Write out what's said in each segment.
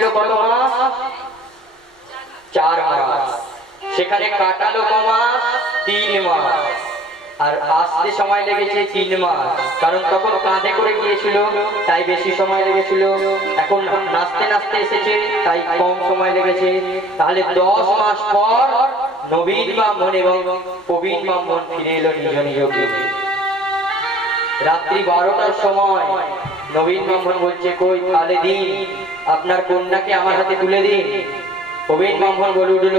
লেগেছিল কত মাস? 4 মাস। সেখানে কাটালো ক মাস? 3 মাস। আর আসতে সময় লেগেছে 3 মাস, কারণ তখন কাঁধে করে গিয়েছিল তাই বেশি সময় লেগেছিল। এখন নাচতে নাচতে এসেছে তাই কম সময় লেগেছে। তাহলে 10 মাস পর নবীন ব্রাহ্মণ এবং প্রবীণ ব্রাহ্মণ ফিরে এলো নিজ নিজ গৃহে। রাত্রি 12টার সময় নবীন ব্রাহ্মণ বলছে, কই তাহলে দিন, আপনার কন্যাকে আমার হাতে তুলে দিন। প্রবীণ ব্রাহ্মণ বলে উঠল,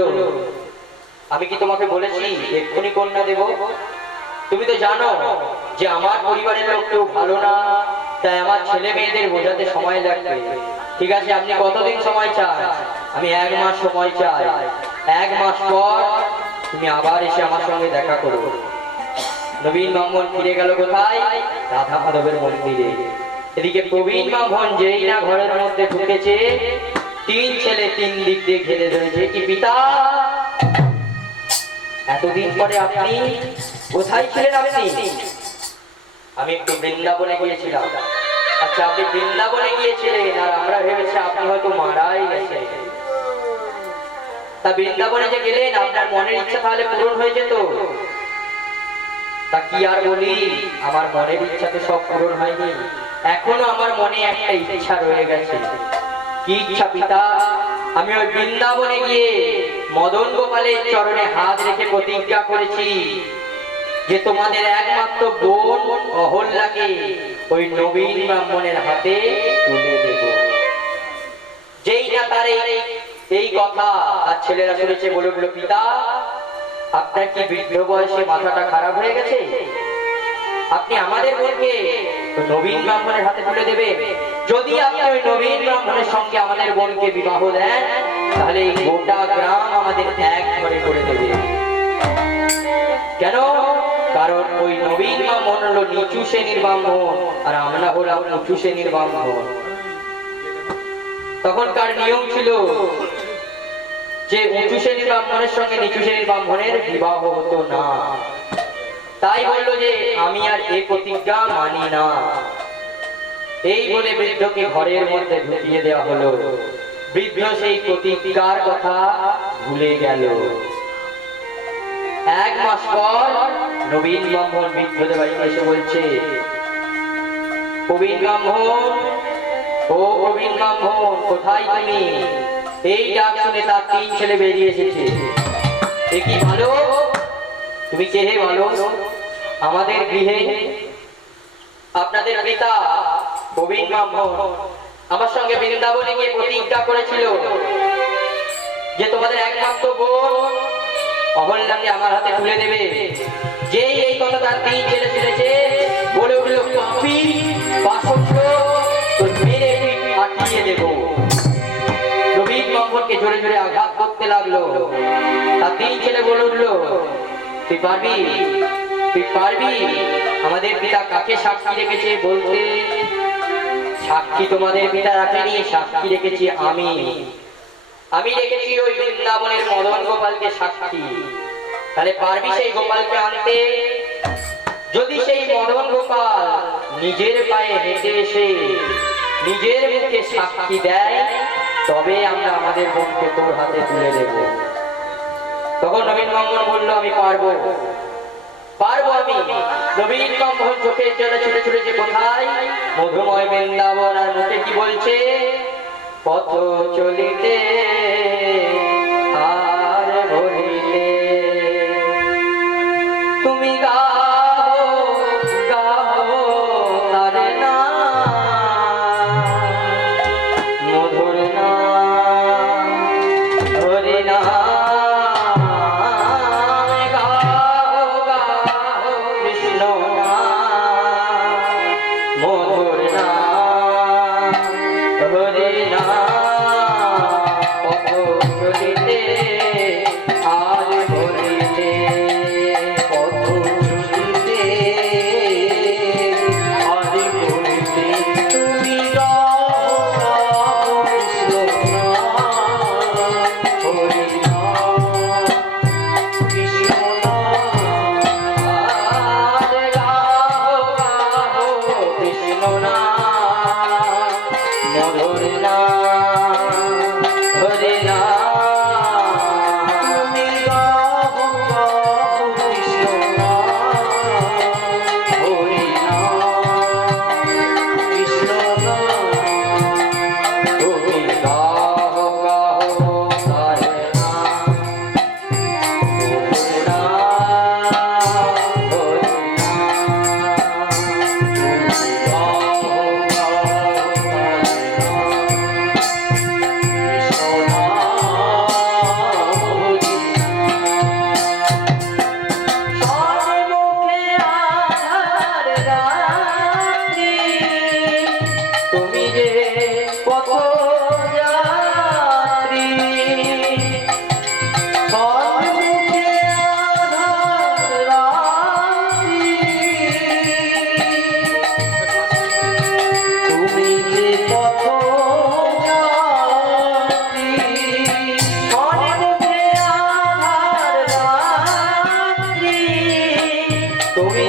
আমি কি তোমাকে বলেছি এক্ষুনি কন্যা দেব? তুমি তো জানো যে আমার পরিবারের লোক কেউ ভালো না, তাই আমার ছেলে মেয়েদের বোঝাতে সময় লাগবে। ঠিক আছে, আপনি কতদিন সময় চান? আমি 1 মাস সময় চাই। 1 মাস পর তুমি আবার এসে আমার সঙ্গে দেখা করো। নবীন ব্রাহ্মণ ফিরে গেল কোথায়? রাধা মাধবের মন্দিরে। এদিকে প্রবীণ ব্রাহ্মণ যেই না ঘরের মধ্যে ঢুকেছে, 3 ছেলে 3 দিক দিয়ে ঘিরে ধরেছে। কি পিতা, এতদিন পরে আপনি কোথায় ছিলেন? আমি একটু বৃন্দাবনে গিয়েছিলাম। আচ্ছা, আপনি বৃন্দাবনে গিয়েছিলেন আর আমরা ভেবেছি আপনি হয়তো মারাই গেছেন। তা বৃন্দাবনে যে গেলেন আপনার মনের ইচ্ছা তাহলে পূরণ হয়ে যেত। তা কি আর বলি, আমার মনের ইচ্ছা তো সব পূরণ হয়নি। এখনো আমার মনে একটা ইচ্ছা রয়ে গেছে। কি ইচ্ছা পিতা? আমি ওই বৃন্দাবনে গিয়ে মদন গোপালের চরণে হাত রেখে প্রতিজ্ঞা করেছি যে তোমাদের একমাত্র বোন অহল্যাকে ওই নবীন ব্রাহ্মণের হাতে তুলে দেব। যেই না তার এই কথা তার ছেলেরা শুনেছে, বলে উঠল, পিতা আপনার কি বৃদ্ধ বয়সে মাথাটা খারাপ হয়ে গেছে? আপনি আমাদের বোনকে নবীন ব্রাহ্মণের হাতে তুলে দেবে? যদি আপনি ওই নবীন ব্রাহ্মণের সঙ্গে আমাদের বোনকে বিবাহ দেন, তাহলে এই গোটা গ্রাম আমাদের এক ঘরে করে দেবে। কেন? কারণ ওই নবীন ব্রাহ্মণ হলো নিচু শ্রেণীর ব্রাহ্মণ আর আমরা হলাম উঁচু শ্রেণীর ব্রাহ্মণ। তখনকার নিয়ম ছিল যে উঁচু শ্রেণীর ব্রাহ্মণের সঙ্গে নিচু শ্রেণীর ব্রাহ্মণের বিবাহ হতো না। তাই বললো যে আমি আর এই প্রতিজ্ঞা মানি না। এই বলে বৃদ্ধকে ঘরের মধ্যে ঢুকিয়ে দেওয়া হলো। বৃদ্ধ সেই প্রতিজ্ঞার কথা ভুলে গেল। 1 মাস পর নবীন ব্রাহ্মণ বৃদ্ধদের বাড়িতে এসে বলছে, প্রবীণ ব্রাহ্মণ, ও প্রবীণ ব্রাহ্মণ কোথায় তুমি? এই ডাক শুনে তার 3 ছেলে বেরিয়ে এসেছে। এ কি ভালো, তুমি কে হে ভালো? আমাদের গৃহে আপনাদের পিতা প্রবীণ ব্রাহ্মণ আমার সঙ্গে বৃন্দাবনে গিয়ে প্রতিজ্ঞা করেছিল যে তোমাদের একমাত্র বোন অহল্যাকে আমার হাতে তুলে দেবে। যেই এই কথা তার 3 ছেলে শুনেছে, বলে উঠল, পাপী পাষণ্ড, তোর মেরে ফাটিয়ে দেব। নবীন ব্রাহ্মণকে জোরে জোরে আঘাত করতে লাগলো। তার 3 ছেলে বলে উঠল, তুই পারবি, তুই পারবি? আমাদের পিতা কাকে সাক্ষী রেখেছে বলতে? সাক্ষী তোমাদের পিতা রাখেনি, সাক্ষী রেখেছি আমি। আমি রেখেছি ওই বৃন্দাবনের মদন গোপালকে সাক্ষী। তাহলে পারবি সেই গোপালকে আনতে? যদি সেই মদন গোপাল নিজের পায়ে হেঁটে এসে নিজের মুখে সাক্ষী দেয়, তবে আমরা আমাদের বোনকে তোর হাতে তুলে দেব। তখন নবীন ব্রাহ্মণ বলল, আমি পারবো, পারবো আমি। নবীন ব্রাহ্মণ চোখের জলে ছুটে ছুটে যে কোথায়? মধুময় বৃন্দাবন। আর মুখে কি বলছে? পথ চলিতে আর বলিতে তুমি গাও গাও তার নাম, মধুর নাম হরি নাম, গাও গাও কৃষ্ণ নাম, মধুর নাম হরি নাম।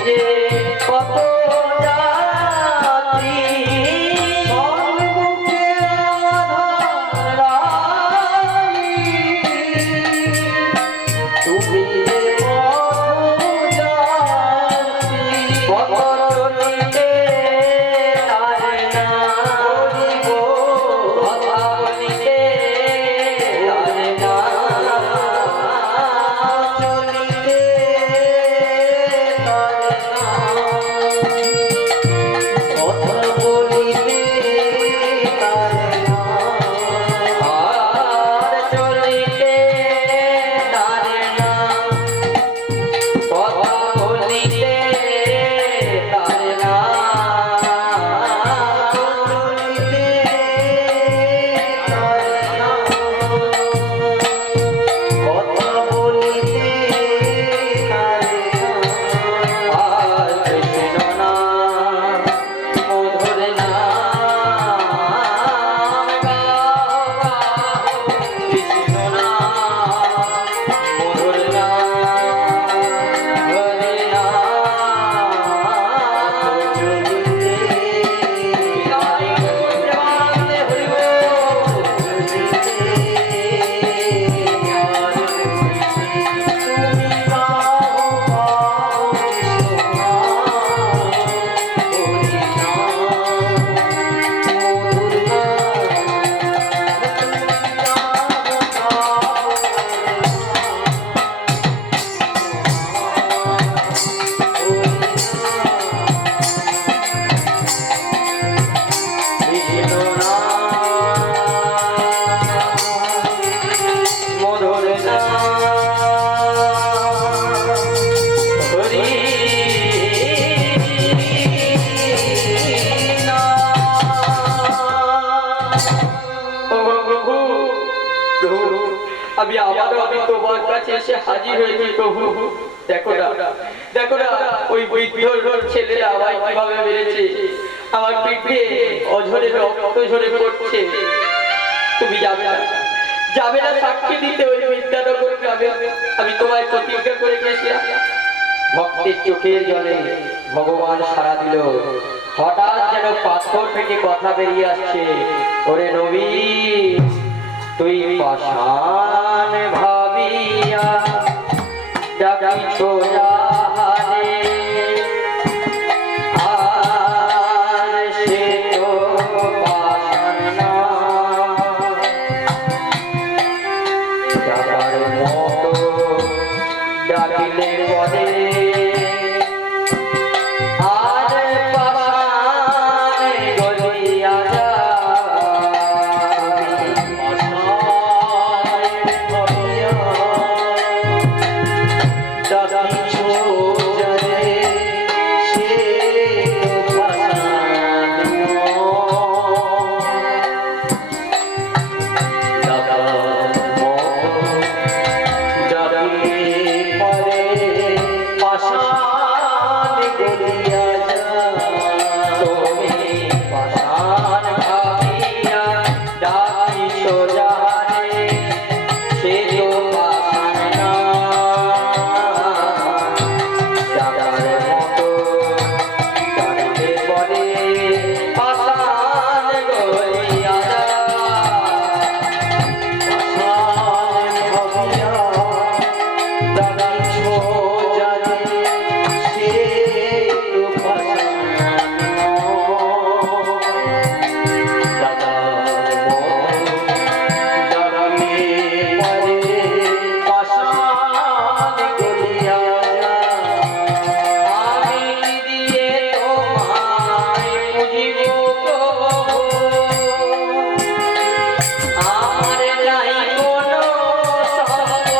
যে কত জাতি সম্মুখে আধারাই, তুমি যে কত জাতি কত চলিতে তারে না বলিব, কথা বলিতে তারে না চলিতে তারে না, কথা বলিতে তারে না আর চলিতে তারে না, কথা বলিতে তারে না চলিতে তারে না, কথা বলিতে তারে না। আর কৃষ্ণ নাম মধুর নাম গাও গাও, কৃষ্ণ নাম মধুর নাম হরে নাম চলিতে গাই প্রেমানন্দে হরি বল চলিতে তুমি গাও গাও কৃষ্ণ মধুর হরি প্রভু প্রভু, আমি আবারও আমি তোমার কাছে এসে হাজির হয়েছি প্রভু। দেখো না দেখো না, ওই বৃদ্ধ ছেলেরা আমায় কিভাবে মেরেছে, আমার পিঠে অঝরে রক্ত ঝরে পড়ছে। তুমি যাবে না যাবে না সাক্ষী দিতে ওই বিদ্যানগর গ্রামে? আমি তোমায় প্রতিজ্ঞা করে গেছিলাম। ভক্তের চোখের জলে ভগবান সাড়া দিল। হঠাৎ যেন পাথর থেকে কথা বেরিয়ে আসছে, ওরে নবী তুই পাষাণ ভাবিয়া ডাকিছ যাহারে, আর সে তো পাষাণ না, ডাকার মতো ডাকিলে বলে আর পাষাণ গলিয়া যায়, পাষাণ ভাবিয়া ডাকিছ যারে, সে তো পাষাণ ডাকার মতো ডাকিলে পরে পাষাণ গলিয়া যায়। তুমি পাষাণ ভাবিয়া ডাকিছ যারে, সে তো পাষাণ না, ডাকার মতো ডাকিলে পরে পাষাণ গলিয়া যায়। পাষাণ ভাবিয়া ডাকিছ যারে, সে তো পাষাণ না, ডাকার মতো ডাকিলে পরে পাষাণ গলিয়া যায়। আমি দিয়ে তোমায় বুঝিব প্রভু, আমার নাই কোনো সম্বল,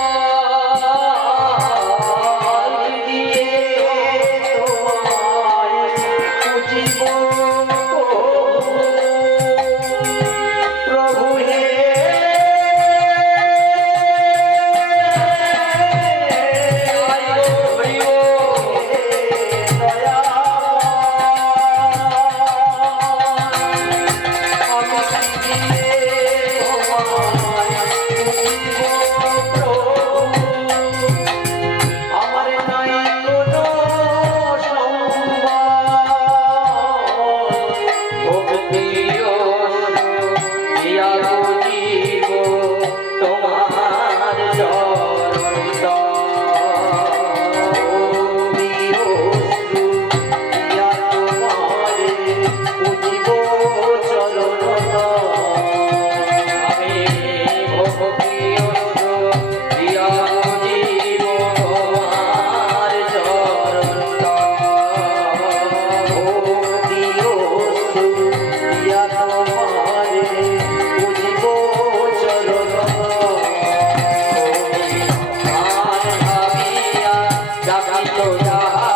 তো যারে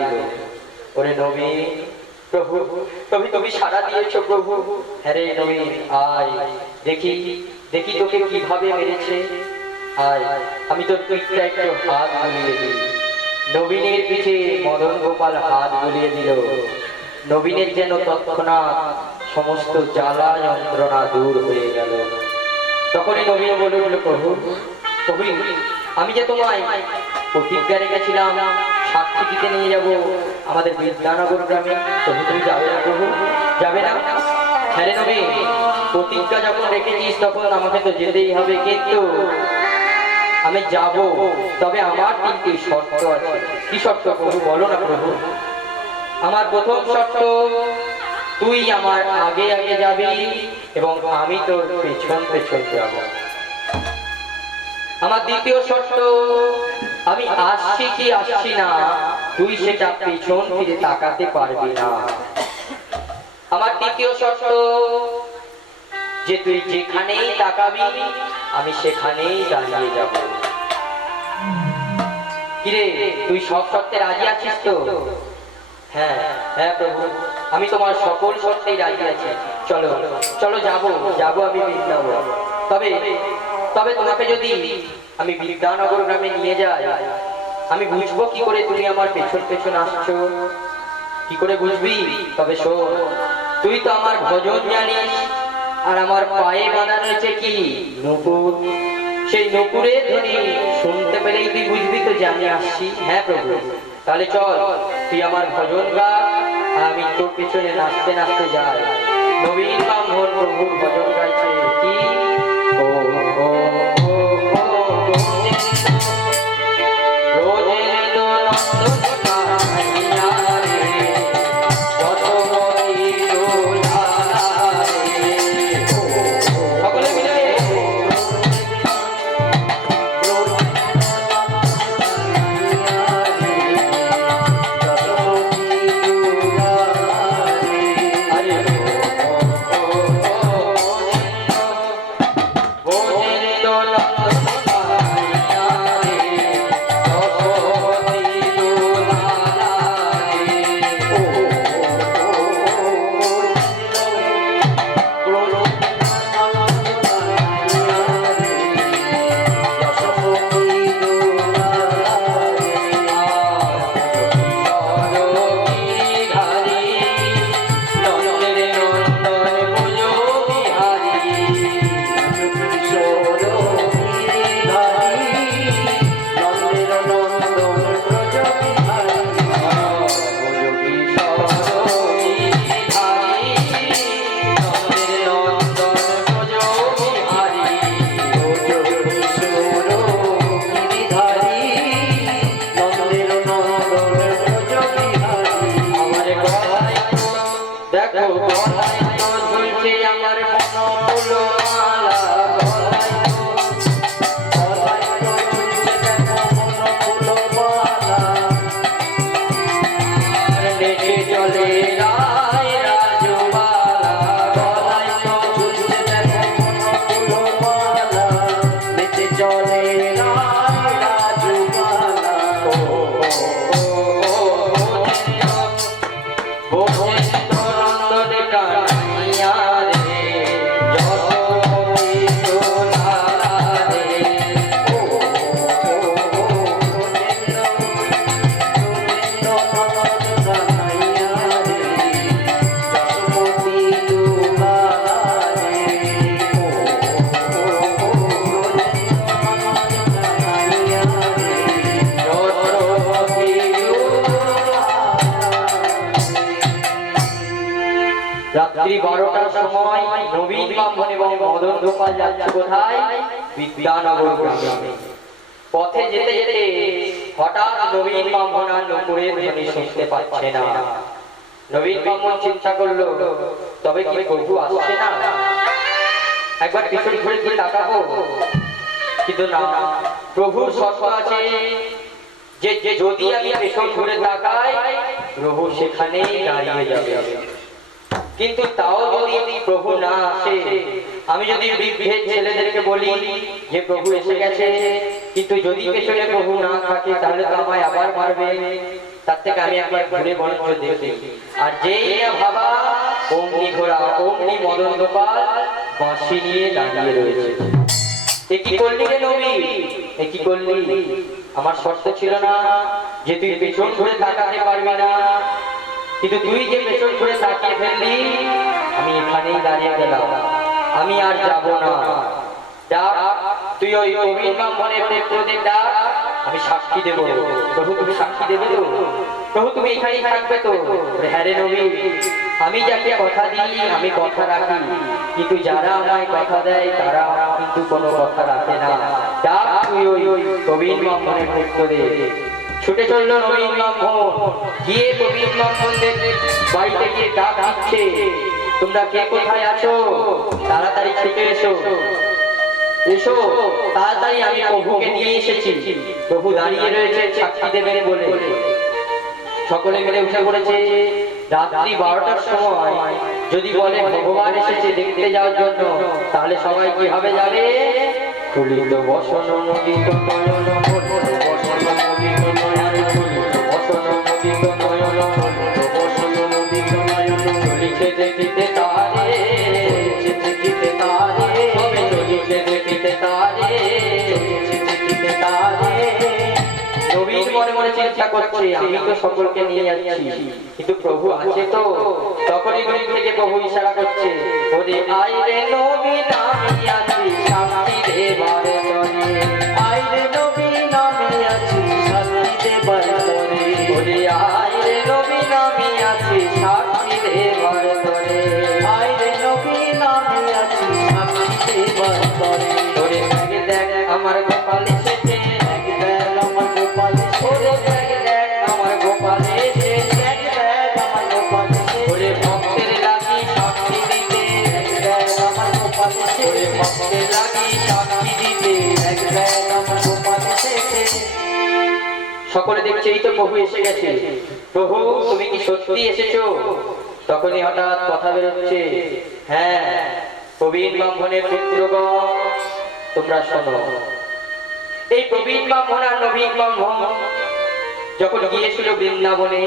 দেবো ওরে নবীন প্রভু তুমি সারা দিয়েছো প্রভু। হ্যাঁ রে নবীন আয় দেখি দেখি তোকে কিভাবে মেরেছে। আয় আমি তোর পিঠটা একটু হাত বুলিয়ে দিই। নবীনের পিঠে মদন গোপাল হাত বুলিয়ে দিল। নবীনের যেন তৎক্ষণাৎ সমস্ত জ্বালা যন্ত্রণা দূর হয়ে গেল। তখনই নবীন বলে উঠল প্রভু প্রভু আমি যে তোমায় প্রতিজ্ঞা রেখেছিলাম সাক্ষী দিতে নিয়ে যাব আমাদের বিদ্যানগর গ্রামে, প্রভু তুমি যাবে না প্রভু? যাবে না? হ্যাঁ রে নবীন প্রতিজ্ঞা যখন রেখেছিস তখন আমাকে তো যেতেই হবে, কিন্তু আমি যাব, তবে আমার তিনটি শর্ত আছে। কি শর্ত প্রভু বলো না প্রভু? আমার প্রথম শর্ত তুই আমার আগে আগে যাবি এবং আমি তোর পেছন পেছন যাব। আমার দ্বিতীয় শর্ত আমি আসছি কি আসছি না তুই সেটা পেছন ফিরে তাকাতে পারবি না। আমার তৃতীয় শর্ত যে তুই যেখানেই তাকাবি আমি সেখানেই দাঁড়িয়ে যাব। কিরে তুই সব শর্তে রাজি আছিস তো? হ্যাঁ হ্যাঁ প্রভু আমি তোমার সকল শর্তেই রাজি আছি। চলো চলো যাবো যাবো আমি বৃন্দাবন। তবে তবে তোমাকে যদি আমি বিদ্যানগর গ্রামে নিয়ে যাই আমি বুঝবো কি করে তুমি আমার পেছন পেছন আসছো? কি করে বুঝবি? তবে শোন তুই তো আমার ভজন জানিস আর আমার পায়ে বাঁধা রয়েছে কি নূপুর। সেই নূপুরের ধ্বনি শুনতে পেলেই তুই বুঝবি তো যে আমি আসছি। হ্যাঁ প্রভু তাহলে চল তুই আমার ভজন গা আর আমি তোর পেছনে নাচতে নাচতে যাই। নবীন ব্রাহ্মণ প্রভুর ভজন গাইছে কি ও ও নবীন ব্রাহ্মণ এবং মদন গোপাল যাচ্ছে কোথায়? বিদ্যানগর গ্রামে। পথে যেতে যেতে হঠাৎ নবীন ব্রাহ্মণ আর নূপুরের ধ্বনি শুনতে পাচ্ছে না। নবীন ব্রাহ্মণ চিন্তা করলো, তবে কি প্রভু আসছে না? একবার পিছন ঘুরে কি তাকাবো, কিন্তু না, প্রভুর শর্ত আছে যে যদি আমি পেছন ঘুরে তাকাই প্রভু সেখানেই দাঁড়িয়ে যাবে। কিন্তু তাও যদি প্রভু না আসে, আমি যদি বৃদ্ধের ছেলেদেরকে বলি যে প্রভু এসে গেছে, কিন্তু যদি পেছনে প্রভু না থাকে তাহলে তো আমায় আবার মারবে। তার থেকে আমি একবার ঘুরে বরঞ্চ দেখি। আর যেই না ভাবা অমনি ঘোড়া, অমনি মদন গোপাল বাঁশি নিয়ে দাঁড়িয়ে রয়েছে। এ কি করলি রে নবী, এ কি করলি? আমার শর্ত ছিল না যে তুই পেছন ঘুরে তাকাতে পারবি না, কিন্তু তুই যে পেছন ঘুরে তাকিয়ে ফেললি, আমি এখানেই দাঁড়িয়ে গেলাম, আমি আর যাব না। ডাক, তুই ওই নবীন ব্রাহ্মণের পুত্রদের ডাক, আমি সাক্ষী দেব। প্রভু তুমি সাক্ষী দেবে তো? প্রভু তুমি এখানেই থাকবে তো? হ্যাঁ রে নবী, আমি যাকে কথা দিই আমি কথা রাখি, কিন্তু যারা আমায় কথা দেয় তারা কিন্তু কোনো কথা রাখে না। ডাক তুই ওই নবীন ব্রাহ্মণের পুত্রদের। ছুটে চললো নবীন ব্রাহ্মণ, গিয়ে নবীন ব্রাহ্মণদের বাড়িতে গিয়ে ডাক দিচ্ছে, তোমরা কে কোথায় আছো? তাড়াতাড়ি ছুটে এসো, এসো তাড়াতাড়ি, আমি প্রভুকে নিয়ে এসেছি। প্রভু দাঁড়িয়ে রয়েছে সাক্ষী দেবেন বলে। সকলে মিলে উঠে পড়েছে। রাত্রি 12টার সময় যদি বলে ভগবান এসেছে দেখতে যাওয়ার জন্য, তাহলে সবাই কিভাবে যাবে? তুলিত বসন নদীত নয়ন, বসন নদীত নয়ন, বসন নদীত নয়ন, বসন নদীত নয়ন, চলিছে দেখিতে তারে, দেখিতে তারে, চলিছে দেখিতে তারে, দেখিতে তারে। নবীন মনে মনে চিন্তা করছে, আমি তো সকলকে নিয়ে যাচ্ছি, কিন্তু প্রভু আছে তো? তখনই দূর থেকে প্রভু ইশারা করছে, ওরে আয় রে নবীন আমি আছি সাক্ষী দেবার তরে, আয় রে নবীন আমি আছি সাক্ষী দেবার তরে, ওরে আয় রে নবীন আমি আছি সাক্ষী দেবার তরে, আয় রে নবীন আমি আছি সাক্ষী দেবার তরে। ওরে দেখ দেখ আমার গোপাল এসেছে, দেখ দেখ আমার গোপাল এসেছে, ওরে দেখ দেখ আমার গোপাল এসেছে, দেখ দেখ আমার গোপাল এসেছে, ওরে ভক্তের লাগি সাক্ষী দিতে, দেখ দেখ আমার গোপাল এসেছে, ওরে ভক্তের লাগি সাক্ষী দিতে, দেখ দেখ আমার গোপাল এসেছে। সকলে দেখছে এই তো প্রভু এসে গেছে। প্রভু তুমি কি সত্যি এসেছো? তখনই হঠাৎ কথা বেরোচ্ছে, হ্যাঁ প্রবীণ ব্রাহ্মণের পুত্রগণ তোমরা শোনো। এই প্রবীণ ব্রাহ্মণ আর নবীন ব্রাহ্মণ যখন গিয়েছিল বৃন্দাবনে,